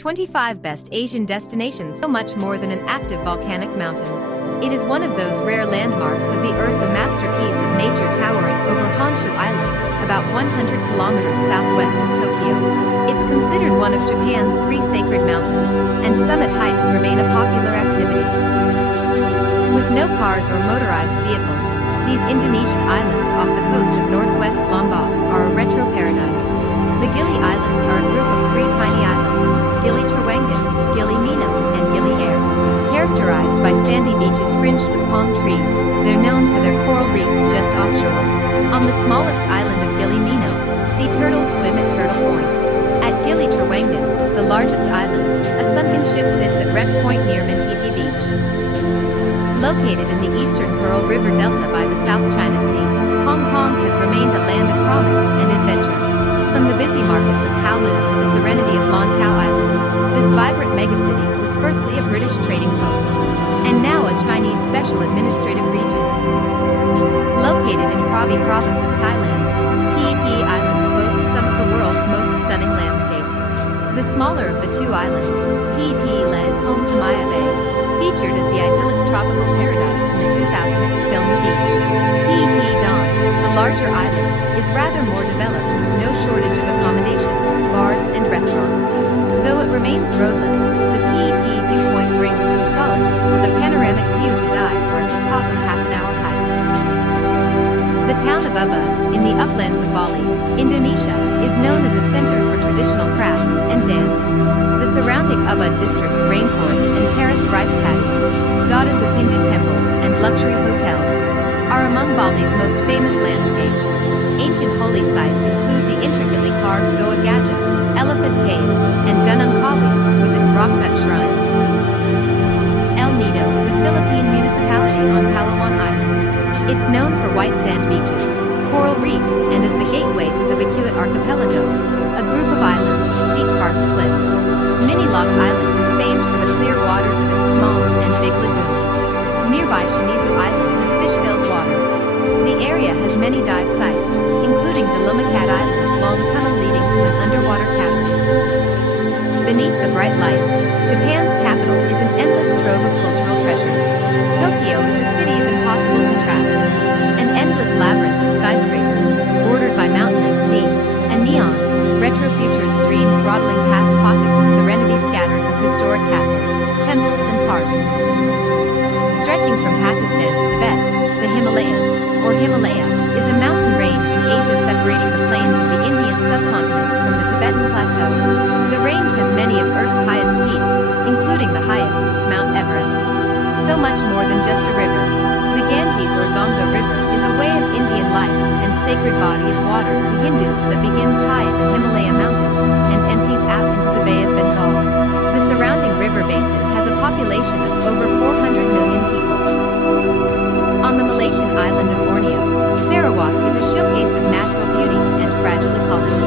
25 Best Asian Destinations. So much more than an active volcanic mountain. It is one of those rare landmarks of the earth, a masterpiece of nature towering over Honshu Island, about 100 kilometers southwest of Tokyo. It's considered one of Japan's 3 sacred mountains, and summit hikes remain a popular activity. With no cars or motorized vehicles, these Indonesian islands off the coast of northwest Lombok are a retro paradise. The Gili Islands are a group of 3 tiny islands, Gili Trawangan, Gili Mino, and Gili Air. Characterized by sandy beaches fringed with palm trees, they're known for their coral reefs just offshore. On the smallest island of Gili Mino, sea turtles swim at Turtle Point. At Gili Trawangan, the largest island, a sunken ship sits at Wreck Point near Mentiji Beach. Located in the eastern Pearl River Delta by the South China Sea, Hong Kong has remained a land of promise and adventure. From the busy markets of Kowloon to the serenity of Lantau Island, this vibrant megacity was firstly a British trading post, and now a Chinese special administrative region. Located in Krabi province of Thailand, Phi Islands boast some of the world's most stunning landscapes. The smaller of the 2 islands, Phi lays home to Maya Bay, featured as the idyllic tropical paradise in the 2000 film The Beach. Phi Don, the larger island, is rather more developed, with no shortage of accommodation, bars and restaurants. Though it remains roadless, the Phi viewpoint brings some solace, with a panoramic view to die for at the top of half-an-hour hike. The town of Ubud, in the uplands of Bali, Indonesia, is known as a center for traditional crafts and dance. The surrounding Ubud district's rainforest and terraced rice paddies, dotted with Hindu temples and luxury hotels, are among Bali's most famous landscapes. Ancient holy sites include the intricately carved Goa Gajah, Elephant Cave, and Gunung Kawi, with its rock-cut shrines. El Nido is a Philippine municipality on Palawan Island. It's known for white sand beaches, coral reefs, and is the gateway to the Bacuit Archipelago, a group of islands with steep karst cliffs. Miniloc Island is famed for the clear waters of its small and big lagoons. Nearby Shimizu Island has fish-filled waters. The area has many dive sites, including Dulumacat Island's long tunnel leading to an underwater cavern. Beneath the bright lights, Japan's capital is an endless trove of cultural treasures. Tokyo is a city of impossible contrasts, an endless labyrinth of skyscrapers, bordered by mountain and sea, and neon, retrofuturist dream throttling past pockets of serenity scattered with historic castles, temples, and parks. Stretching from Pakistan to Tibet, the Himalayas, or Himalaya, is a mountain range in Asia separating the plains of the Indian subcontinent from the Tibetan plateau. The range has many of Earth's highest peaks, including the highest, Mount Everest. So much more than just a river. The Ganges or Ganga River is a way of Indian life and sacred body of water to Hindus that begins high in the Himalaya mountains and empties out into the Bay of Bengal. The surrounding river basin has a population of over 400 million people. On the Malaysian island of Borneo, Sarawak is a showcase of natural beauty and fragile ecology.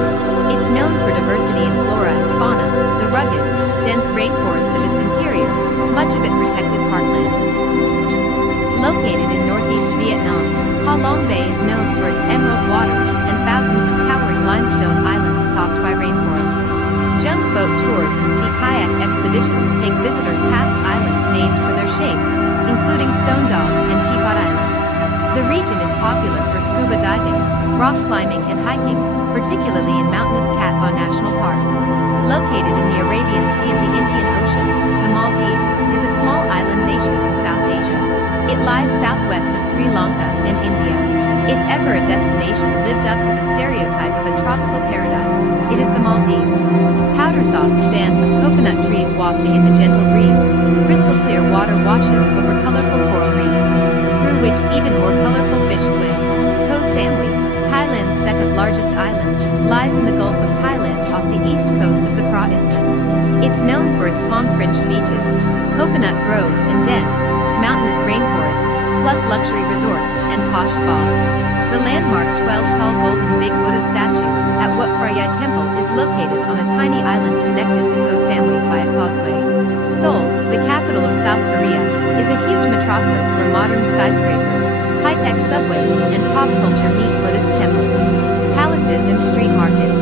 It's known for diversity in flora and fauna, the rugged, dense rainforest of its interior, much of it protected parkland. Located in northeast Vietnam, Ha Long Bay is known for its emerald waters and thousands of towering limestone islands topped by rainforests. Junk boat tours and sea kayak expeditions take visitors past islands named for their shapes, including Stone Dog and Teapot Islands. The region is popular for scuba diving, rock climbing, and hiking, particularly in mountainous Cat Ba National Park. Located in the Arabian Sea of the Indian Ocean, the Maldives is a small island nation in South Asia. It lies southwest of Sri Lanka and India. If ever a destination lived up to the stereotype of a tropical paradise, it is the Maldives. Powder-soft sand with coconut trees wafting in the gentle breeze, crystal clear water washes over colorful coral reefs, through which even more colorful fish swim. Koh Samui, Thailand's second largest island, lies in the Gulf of Thailand off the east coast of the Kra Isthmus. It's known for its palm-fringed beaches, coconut groves and dense, mountainous rainforest, plus luxury resorts and posh spas. The landmark 12-tall golden big Buddha statue at Wat Phra Temple is located on a tiny island connected to Koh Samui by a causeway. Seoul, the capital of South Korea, is a huge metropolis where modern skyscrapers, high-tech subways, and pop culture meet Buddhist temples, palaces, and street markets.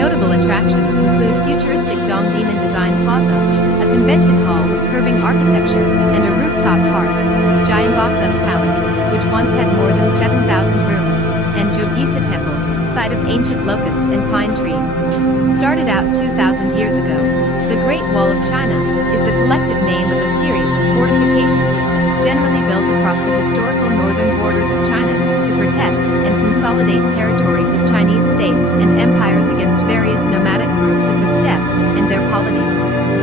Notable attractions include futuristic Dong Demon Design Plaza, a convention hall with curving architecture, and a rooftop park, Gyeongbokgung Palace, which once had more than 7,000 rooms, and Jogisa Temple, site of ancient locust and pine trees. Started out 2,000 years ago, the Great Wall of China is the collective name of a series of fortification systems generally built across the historical northern borders of China to protect and consolidate territories of Chinese states and empires against various nomadic groups of the steppe and their polities.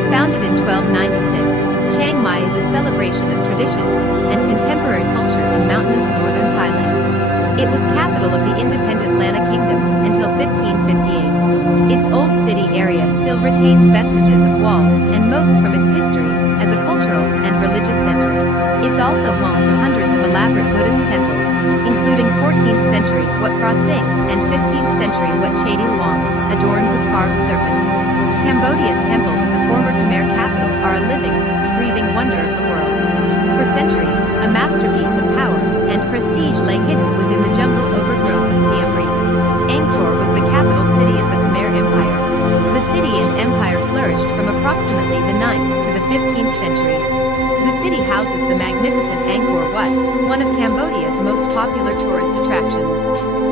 Founded in 1296, Chiang Mai is a celebration of tradition and contemporary culture in mountainous northern Thailand. It was capital of the independent Lanna Kingdom until 1558. Its old city area still retains vestiges of walls and moats from its history as a cultural and religious center. It's also home to hundreds of elaborate Buddhist temples, including 14th century Wat Phra Singh and 15th century Wat Chedi Luang, adorned with carved serpents. Cambodia's temples at the former Khmer capital are a living, breathing wonder of the world. For centuries, a masterpiece of power and prestige lay hidden within the jungle overgrowth of Siem Reap. Angkor was the capital city of the Khmer Empire. The city and empire flourished from approximately the 9th to the 15th centuries. The city houses the magnificent Angkor Wat, one of Cambodia's most popular tourist attractions.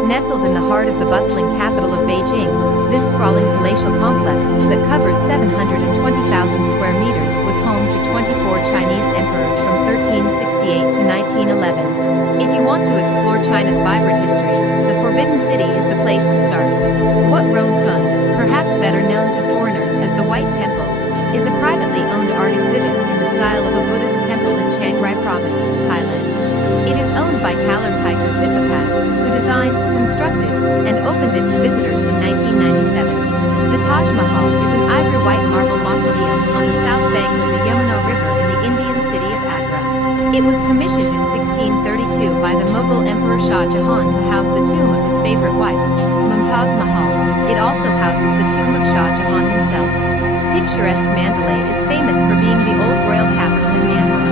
Nestled in the heart of the bustling capital of Beijing, this sprawling palatial complex that covers 720,000 square meters was home to 24 Chinese emperors from 1368 to 1911. If you want to explore China's vibrant history, the Forbidden City is the place to start. Wat Rome Kun, perhaps better known to foreigners as the White Temple, is a privately owned art exhibit in the style of a Buddhist temple in Chiang Rai province, Thailand. It is owned by Kalermpai Kosipapad, who designed, constructed, and opened it to visitors in 1997. The Taj Mahal is an ivory white marble mausoleum on the south bank of the Yamuna River in the Indian city of Agra. It was commissioned in 1632 by the Mughal Emperor Shah Jahan to house the tomb of his favorite wife, Mumtaz Mahal. It also houses the tomb of Shah Jahan himself. Picturesque Mandalay is famous for being the old royal capital in Myanmar.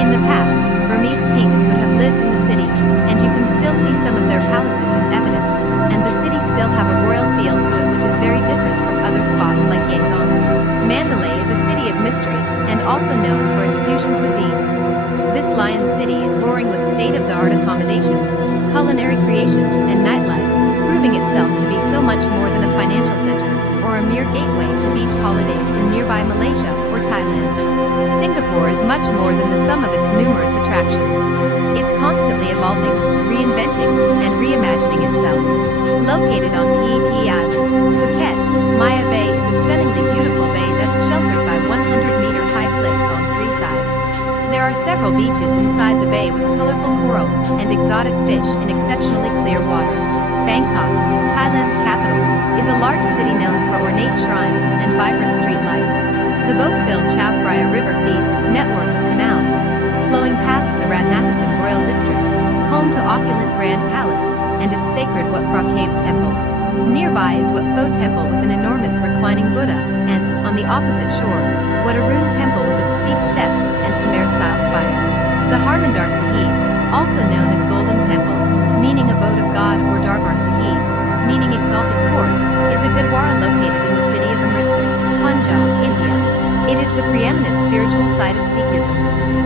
In the past, Burmese kings would have lived in the city, and you can still see some of their palaces in evidence, and the city still have a royal feel to it which is very different from other spots like Yangon. Mandalay is a city of mystery, and also known for its fusion cuisines. This lion city is roaring with state-of-the-art accommodations, culinary creations, and nightlife, proving itself to be so much more than a financial center, or a mere gateway to beach holidays in nearby Malaysia or Thailand. Singapore is much more than the sum of its numerous attractions. It's constantly evolving, reinventing, and reimagining itself. Located on Phi Island, Phuket, Maya Bay is a stunningly beautiful bay that's sheltered by 100-meter-high cliffs on 3 sides. There are several beaches inside the bay with colorful coral and exotic fish in exceptionally clear water. Bangkok, Thailand's capital, is a large city known for ornate shrines and vibrant street life. The boat-filled Chao Phraya River feeds its network of canals, flowing past the Ratnapison Royal District, home to opulent Grand Palace, and its sacred Wat Phra Cave Temple. Nearby is Wat Pho Temple with an enormous reclining Buddha, and, on the opposite shore, Wat Arun Temple with its steep steps and Khmer-style spire. The Harmandar Sahib, also known as Golden Temple, meaning abode of God, or Darbar Sahib, meaning exalted court, is a Gurdwara located in the city of Amritsar, Punjab, India. It is the preeminent spiritual site of Sikhism.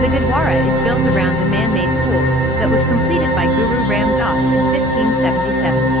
The Gurdwara is built around a man-made pool that was completed by Guru Ram Das in 1577.